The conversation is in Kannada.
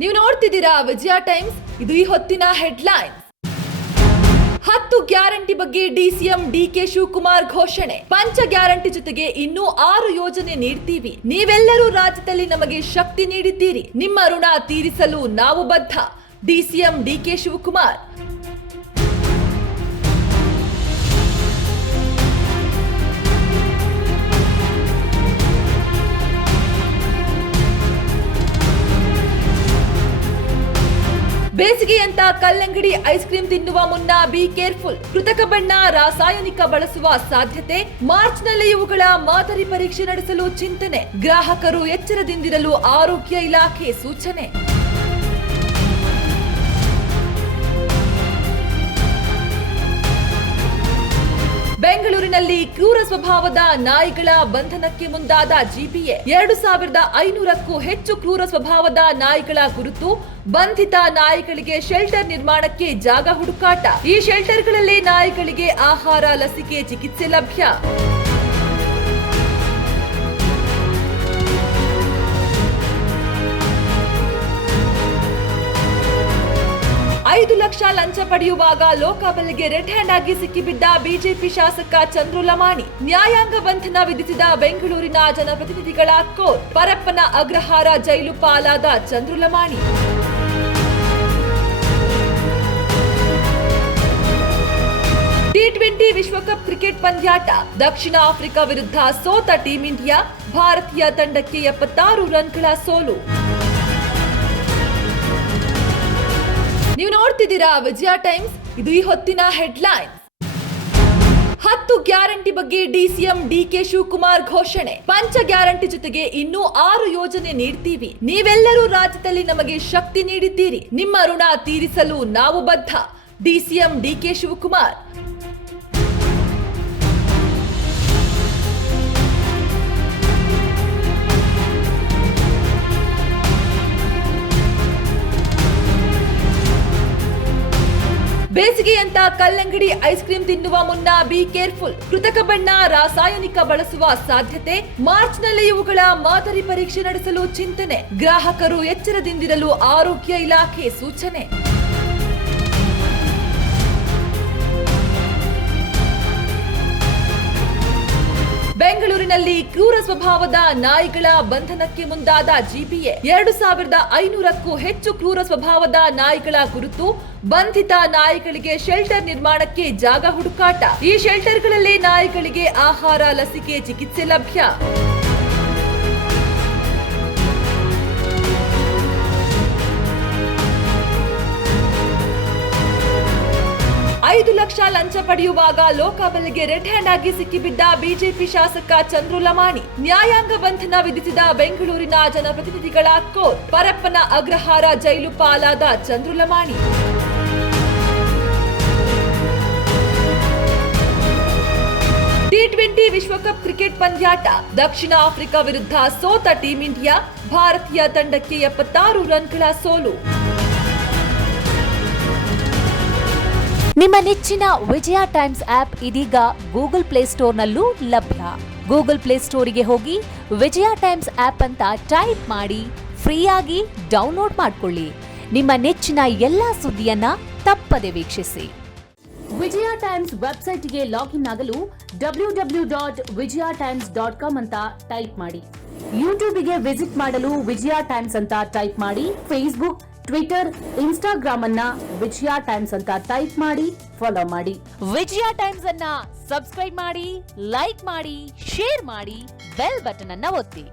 ನೀವು ನೋಡ್ತಿದ್ದೀರಾ ವಿಜಯ ಟೈಮ್ಸ್. ಇದು ಈ ಹೊತ್ತಿನ ಹೆಡ್ಲೈನ್ಸ್. 10 ಗ್ಯಾರಂಟಿ ಬಗ್ಗೆ ಡಿಸಿಎಂ ಡಿಕೆ ಶಿವಕುಮಾರ್ ಘೋಷಣೆ. ಪಂಚ ಗ್ಯಾರಂಟಿ ಜೊತೆಗೆ ಇನ್ನೂ 6 ಯೋಜನೆ ನೀಡ್ತೀವಿ. ನೀವೆಲ್ಲರೂ ರಾಜ್ಯದಲ್ಲಿ ನಮಗೆ ಶಕ್ತಿ ನೀಡಿದ್ದೀರಿ. ನಿಮ್ಮ ಋಣ ತೀರಿಸಲು ನಾವು ಬದ್ಧ. ಡಿಸಿಎಂ ಡಿಕೆ ಶಿವಕುಮಾರ್. ಬೇಸಿಗೆ ಅಂತ ಕಲ್ಲಂಗಡಿ ಐಸ್ ಕ್ರೀಮ್ ತಿನ್ನುವ ಮುನ್ನ ಬಿ ಕೇರ್ಫುಲ್. ಕೃತಕ ಬಣ್ಣ, ರಾಸಾಯನಿಕ ಬಳಸುವ ಸಾಧ್ಯತೆ. ಮಾರ್ಚ್ನಲ್ಲಿ ಇವುಗಳ ಮಾದರಿ ಪರೀಕ್ಷೆ ನಡೆಸಲು ಚಿಂತನೆ. ಗ್ರಾಹಕರು ಎಚ್ಚರದಿಂದಿರಲು ಆರೋಗ್ಯ ಇಲಾಖೆ ಸೂಚನೆ. ಬೆಂಗಳೂರಿನಲ್ಲಿ ಕ್ರೂರ ಸ್ವಭಾವದ ನಾಯಿಗಳ ಬಂಧನಕ್ಕೆ ಮುಂದಾದ ಜಿಪಿಎ. 2500ಕ್ಕೂ ಹೆಚ್ಚು ಕ್ರೂರ ಸ್ವಭಾವದ ನಾಯಿಗಳ ಕುರಿತು ಬಂಧಿತ ನಾಯಿಗಳಿಗೆ ಶೆಲ್ಟರ್ ನಿರ್ಮಾಣಕ್ಕೆ ಜಾಗ ಹುಡುಕಾಟ. ಈ ಶೆಲ್ಟರ್ಗಳಲ್ಲಿ ನಾಯಿಗಳಿಗೆ ಆಹಾರ, ಲಸಿಕೆ, ಚಿಕಿತ್ಸೆ ಲಭ್ಯ. $5 ಲಕ್ಷ ಲಂಚ ಪಡೆಯುವಾಗ ಲೋಕಾಬಲ್ಗೆ ರೆಡ್ ಹ್ಯಾಂಡ್ ಆಗಿ ಸಿಕ್ಕಿಬಿದ್ದ ಬಿಜೆಪಿ ಶಾಸಕ ಚಂದ್ರು ಲಮಾಣಿ. ನ್ಯಾಯಾಂಗ ಬಂಧನ ವಿಧಿಸಿದ ಬೆಂಗಳೂರಿನ ಜನಪ್ರತಿನಿಧಿಗಳ ಕೋರ್ಟ್. ಪರಪ್ಪನ ಅಗ್ರಹಾರ ಜೈಲು ಪಾಲಾದ ಚಂದ್ರು ಲಮಾಣಿ. T20 ವಿಶ್ವಕಪ್ ಕ್ರಿಕೆಟ್ ಪಂದ್ಯಾಟ. ದಕ್ಷಿಣ ಆಫ್ರಿಕಾ ವಿರುದ್ಧ ಸೋತ ಟೀಂ ಇಂಡಿಯಾ. ಭಾರತೀಯ ತಂಡಕ್ಕೆ 76 ರನ್ಗಳ ಸೋಲು. ನೀವು ನೋಡ್ತಿದ್ದೀರಾ ವಿಜಯ ಟೈಮ್ಸ್. ಇದು ಈ ಹೊತ್ತಿನ ಹೆಡ್ಲೈನ್ಸ್. 10 ಗ್ಯಾರಂಟಿ ಬಗ್ಗೆ ಡಿಸಿಎಂ ಡಿಕೆ ಶಿವಕುಮಾರ್ ಘೋಷಣೆ. ಪಂಚ ಗ್ಯಾರಂಟಿ ಜೊತೆಗೆ ಇನ್ನೂ 6 ಯೋಜನೆ ನೀಡ್ತೀವಿ. ನೀವೆಲ್ಲರೂ ರಾಜ್ಯದಲ್ಲಿ ನಮಗೆ ಶಕ್ತಿ ನೀಡಿದ್ದೀರಿ. ನಿಮ್ಮ ಋಣ ತೀರಿಸಲು ನಾವು ಬದ್ಧ. ಡಿಸಿಎಂ ಡಿಕೆ ಶಿವಕುಮಾರ್. ಬೇಸಿಗೆ ಅಂತ ಕಲ್ಲಂಗಡಿ ಐಸ್ ಕ್ರೀಮ್ ತಿನ್ನುವ ಮುನ್ನ ಬಿ ಕೇರ್ಫುಲ್. ಕೃತಕ ಬಣ್ಣ, ರಾಸಾಯನಿಕ ಬಳಸುವ ಸಾಧ್ಯತೆ. ಮಾರ್ಚ್ನಲ್ಲಿ ಇವುಗಳ ಮಾದರಿ ಪರೀಕ್ಷೆ ನಡೆಸಲು ಚಿಂತನೆ. ಗ್ರಾಹಕರು ಎಚ್ಚರದಿಂದಿರಲು ಆರೋಗ್ಯ ಇಲಾಖೆ ಸೂಚನೆ. ಬೆಂಗಳೂರಿನಲ್ಲಿ ಕ್ರೂರ ಸ್ವಭಾವದ ನಾಯಿಗಳ ಬಂಧನಕ್ಕೆ ಮುಂದಾದ ಜಿಪಿಎ. 2500ಕ್ಕೂ ಹೆಚ್ಚು ಕ್ರೂರ ಸ್ವಭಾವದ ನಾಯಿಗಳ ಕುರಿತು ಬಂಧಿತ ನಾಯಿಗಳಿಗೆ ಶೆಲ್ಟರ್ ನಿರ್ಮಾಣಕ್ಕೆ ಜಾಗ ಹುಡುಕಾಟ. ಈ ಶೆಲ್ಟರ್ಗಳಲ್ಲಿ ನಾಯಿಗಳಿಗೆ ಆಹಾರ, ಲಸಿಕೆ, ಚಿಕಿತ್ಸೆ ಲಭ್ಯ. $5 ಲಕ್ಷ ಲಂಚ ಪಡೆಯುವಾಗ ಲೋಕಾಬಲ್ಗೆ ರೆಡ್ ಹ್ಯಾಂಡ್ ಆಗಿ ಸಿಕ್ಕಿಬಿದ್ದ ಬಿಜೆಪಿ ಶಾಸಕ ಚಂದ್ರು ಲಮಾಣಿ. ನ್ಯಾಯಾಂಗ ಬಂಧನ ವಿಧಿಸಿದ ಬೆಂಗಳೂರಿನ ಜನಪ್ರತಿನಿಧಿಗಳ ಕೋರ್ಟ್. ಪರಪ್ಪನ ಅಗ್ರಹಾರ ಜೈಲು ಪಾಲಾದ ಚಂದ್ರು ಲಮಾಣಿ. T20 ವಿಶ್ವಕಪ್ ಕ್ರಿಕೆಟ್ ಪಂದ್ಯಾಟ. ದಕ್ಷಿಣ ಆಫ್ರಿಕಾ ವಿರುದ್ಧ ಸೋತ ಟೀಂ ಇಂಡಿಯಾ. ಭಾರತೀಯ ತಂಡಕ್ಕೆ 76 ರನ್ಗಳ ಸೋಲು. ನಿಮ್ಮ ನೆಚ್ಚಿನ ವಿಜಯ ಟೈಮ್ಸ್ ಆಪ್ ಇದೀಗ ಗೂಗಲ್ ಪ್ಲೇಸ್ಟೋರ್ನಲ್ಲೂ ಲಭ್ಯ. ಗೂಗಲ್ ಪ್ಲೇಸ್ಟೋರಿಗೆ ಹೋಗಿ ವಿಜಯ ಟೈಮ್ಸ್ ಆಪ್ ಅಂತ ಟೈಪ್ ಮಾಡಿ ಫ್ರೀಯಾಗಿ ಡೌನ್ಲೋಡ್ ಮಾಡಿಕೊಳ್ಳಿ. ನಿಮ್ಮ ನೆಚ್ಚಿನ ಎಲ್ಲಾ ಸುದ್ದಿಯನ್ನ ತಪ್ಪದೆ ವೀಕ್ಷಿಸಿ. ವಿಜಯ ಟೈಮ್ಸ್ ವೆಬ್ಸೈಟ್ಗೆ ಲಾಗಿನ್ ಆಗಲು www.vijayatimes.com ಅಂತ ಟೈಪ್ ಮಾಡಿ. ಯೂಟ್ಯೂಬ್ಗೆ ವಿಸಿಟ್ ಮಾಡಲು ವಿಜಯ ಟೈಮ್ಸ್ ಅಂತ ಟೈಪ್ ಮಾಡಿ. ಫೇಸ್ಬುಕ್, ಟ್ವಿಟರ್, ಇನ್ಸ್ಟಾಗ್ರಾಮ್ ಅನ್ನ ವಿಜಯ ಟೈಮ್ಸ್ ಅಂತ ಟೈಪ್ ಮಾಡಿ, ಫಾಲೋ ಮಾಡಿ. ವಿಜಯ ಟೈಮ್ಸ್ ಅನ್ನ ಸಬ್ಸ್ಕ್ರೈಬ್ ಮಾಡಿ, ಲೈಕ್ ಮಾಡಿ, ಶೇರ್ ಮಾಡಿ, ಬೆಲ್ ಬಟನ್ ಅನ್ನ ಒತ್ತಿ.